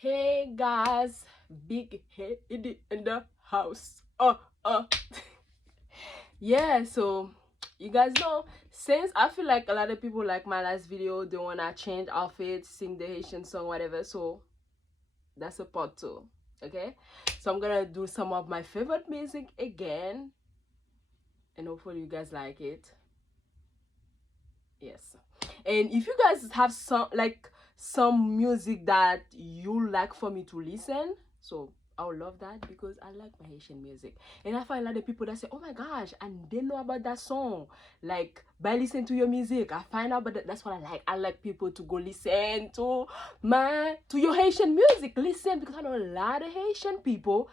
Hey guys, big head in the house. Yeah, so you guys know, since I feel like a lot of people like my last video, they wanna change outfits, sing the Haitian song, whatever. So that's a part two. Okay, so I'm gonna do some of my favorite music again, and hopefully you guys like it. Yes, and if you guys have some music that you like for me to listen, so I would love that because I like my Haitian music. And I find a lot of people that say, oh my gosh, I didn't know about that song. Like by listening to your music, I find out, but that's what I like. I like people to go listen to your Haitian music. Listen, because I know a lot of Haitian people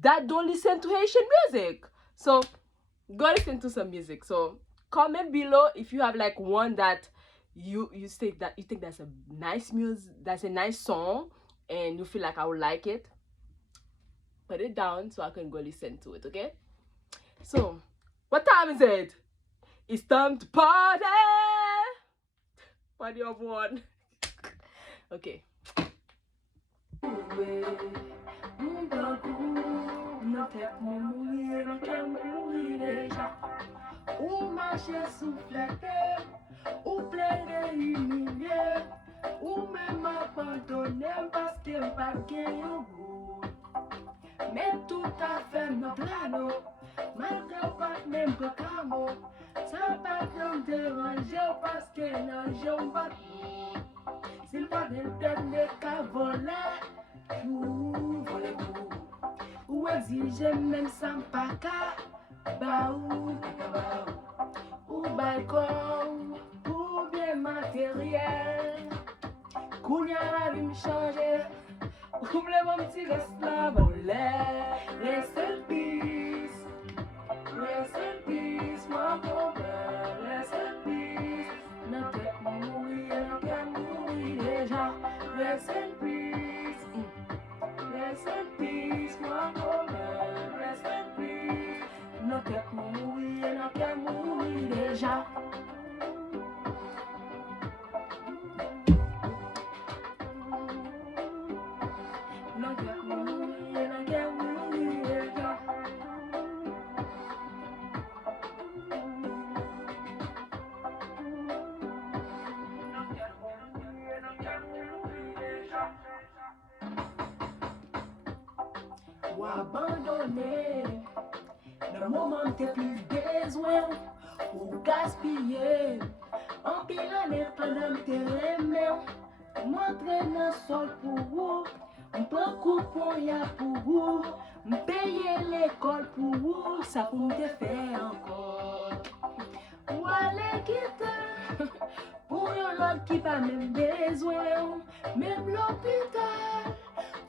that don't listen to Haitian music. So go listen to some music. So comment below if you have like one that you think that's a nice music, that's a nice song, and you feel like I would like it. Put it down so I can go listen to it. Okay, so what time is it? It's time to party of one. Okay. Ou marcher souffleté, ou plaider humilié, ou même abandonner parce que pas gagné au goût. Mais tout à fait nos plano, malgré pas même que camo, ça pas nous déranger parce que nous j'aime pas tout. S'il pas d'internet qu'à voler, vous volez vous. Ou exige même sans pas qu'à baou, ou balcon, ou bien matériel. Kounya la vie me changer. Oubliez mon petit reste là, rest in peace, mon pauvre, rest in peace. Non tête mourir, non qu'à mourir déjà, rest in peace, mon pauvre, rest in peace. Non tête mourir, non qu'à mourir déjà. Non qu'à mourir, non qu'à mourir déjà. Ou abandonner le moment que t'es plus besoin, ou gaspiller en pile année pendant que t'es remé, montrer mon sol pour vous, un peu coupon ya pour vous, payer l'école pour vous, ça pour te faire encore. Ou aller quitter pour yon lot qui pas même besoin, même l'hôpital.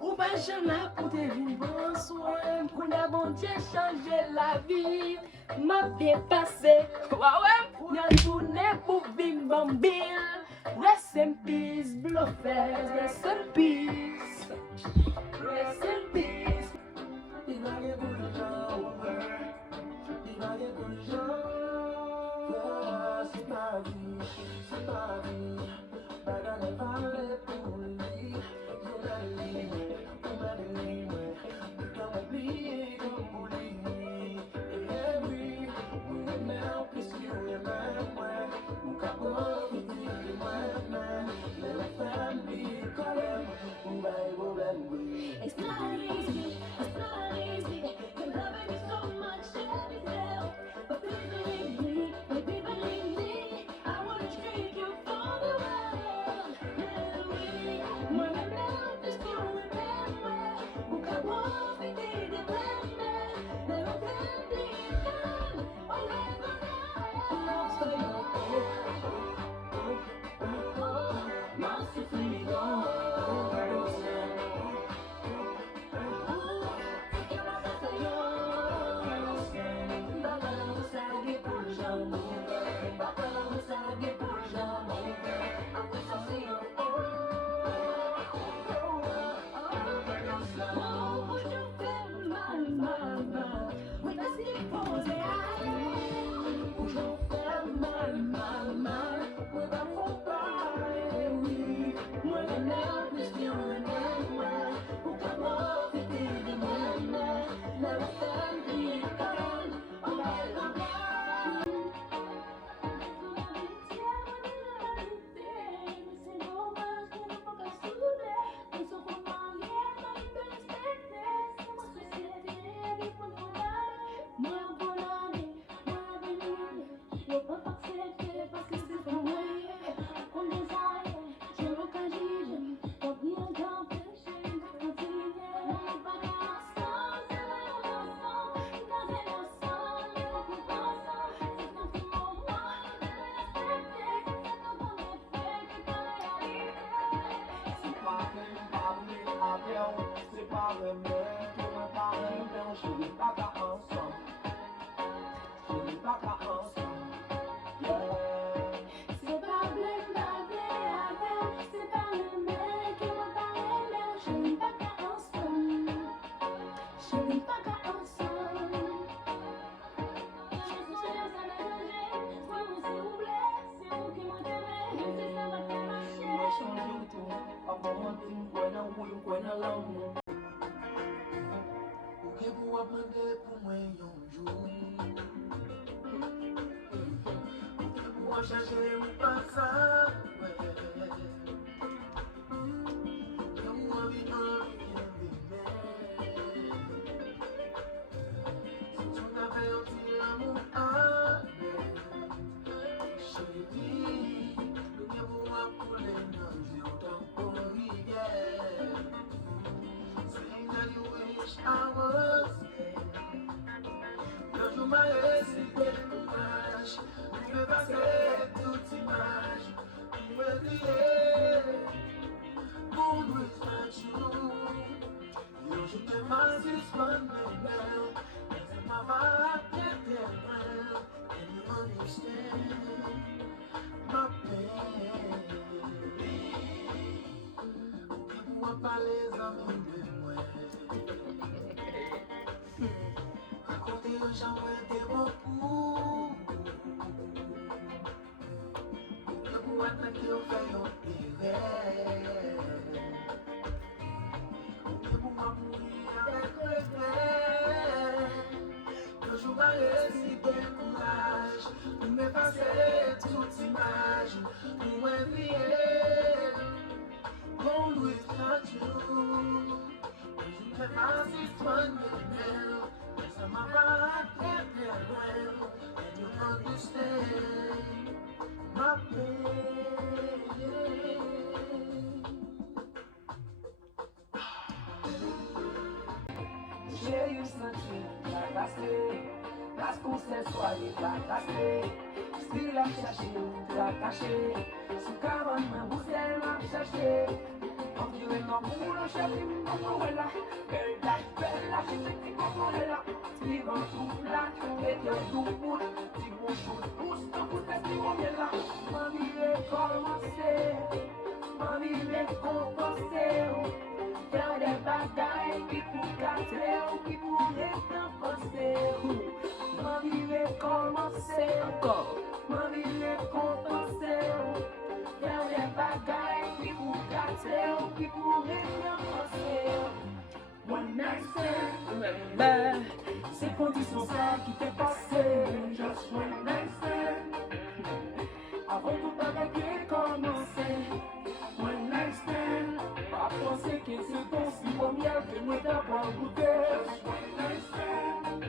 Ou pas j'en là pour te vivre en soin, qu'on a bon Dieu changer la vie, m'a bien passé. Ouais, yon journée pour vivre bambil. Rest in peace, bluffers, rest in peace. Rest in peace. Divague pour les gens, divague pour les gens. C'est pas vie, c'est pas vie. Bagarre parler pour lui, l'amour. Ok, pour demander pour moi un jour. Ok, pour changer ou pas ça. Ouais. Ok, pour envie bien vivre. Si tu m'as fait un petit amour, chérie, ok, pour moi pour les noms, j'ai autant pour rivière. Saying that you wish I was there. Quand tu m'as laissé des courage, tu me passais toute image, tu me oublier, pour nous without you. Yo, je te passe this one now, as if my vibe get there now, and you understand my pain. Ok, pour parler amis de moi. Raconter un genre de beaucoup. Que pour attaquer au fait un erreur. Que pour mourir avec regret. Que je vais réciter courage. Pour m'effacer toute image. Pour m'envier. Gone without you. Que je m'efface this one now. I'm about to get there well, and you understand my pain. J'ai eu senti la casser, parce qu'on s'est soigné la casser. Si la chercher ou la cacher, sous caron ma bousselle m'a cherché. On dirait non pour le chef, il m'en là. Belle la chute, il m'en là. Vivant tout là, et que tout bout, si mon chou pousse, ton coup de tête, on est là. Ma vie est commencée, ma vie est compensée. Faire des bagailles qui pour casser ou qui pour récompenser. Ma vie est commencée, encore. Ma vie est compensée. Faire des bagailles qui pour casser ou qui pour récompenser. One night stand, remember, c'est conditions ça qui t'est passé. Just one night stand, avant tout bagage qui est commencé. One night stand, pas penser qu'il se tombe si bon miel que nous t'as pas goûté. Just one night stand.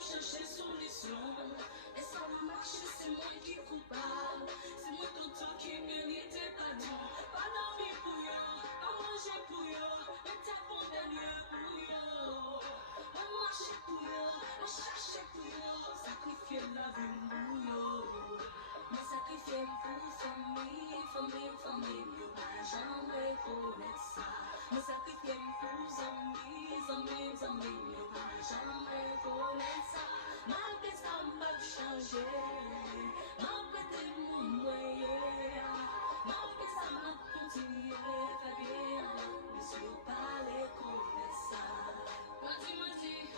Chercher solution, et ça va marcher, c'est moi qui coupable. C'est moi tout qui mérite pardon. Pas dormir pour yo, pas manger pour yo, mais t'as bon dernier pour yo. Pas marcher pour yo, pas chercher pour yo, sacrifier la vie pour yo. Mais sacrifier pour famille, yo pas jamais connaître ça. Mais sacrifier pour amis, yo pas jamais connaître ça. Malgré ça, m'a changé, malgré tes moyens, malgré ça, m'a continué, fait bien, mais si on parlait comme ça. Quand tu m'as dit,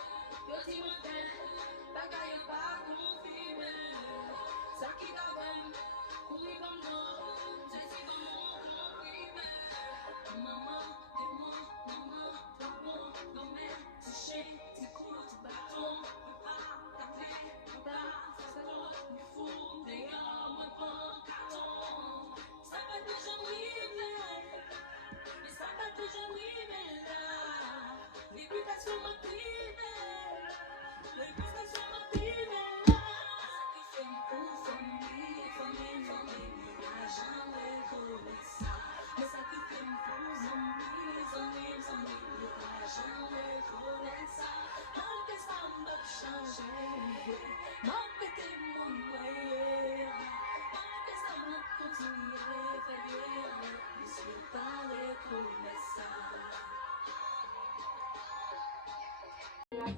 bagaille pas comme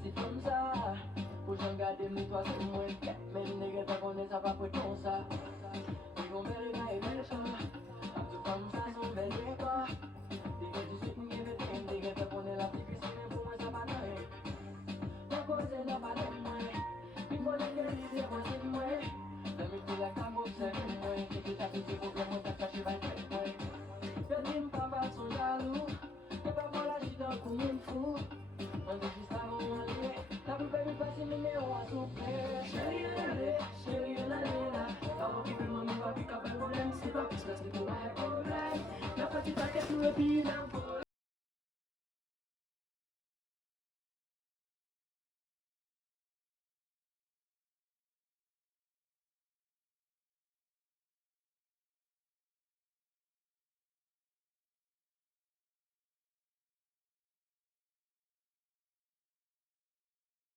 c'est comme ça. Faut j'en garder mes toi c'est moi. Mais les nègres t'as connaît ça pas pour ton ça. Ils vont faire les gars et belle chance. Tout comme ça sont belles et pas. Des gars du sud qui me tiennent. Des gars t'as connaît la petite cuisine pour moi ça va gagner. La cause est là pas de moi. Ils vont les gars les dire moi c'est moi. La musique la camo c'est moi. Et que t'as tout ce problème moi ça cache va être moi. Perdim papa son jaloux. Et pas moi la gîte comme une fou. On dit juste avant on aller. La poupée me passe mes numéros à souffler. Chérie la là. Avant qu'il me demande pas puis qu'à pas de problème. C'est pas plus que c'est pour un problème. La petite paquette nous et puis d'un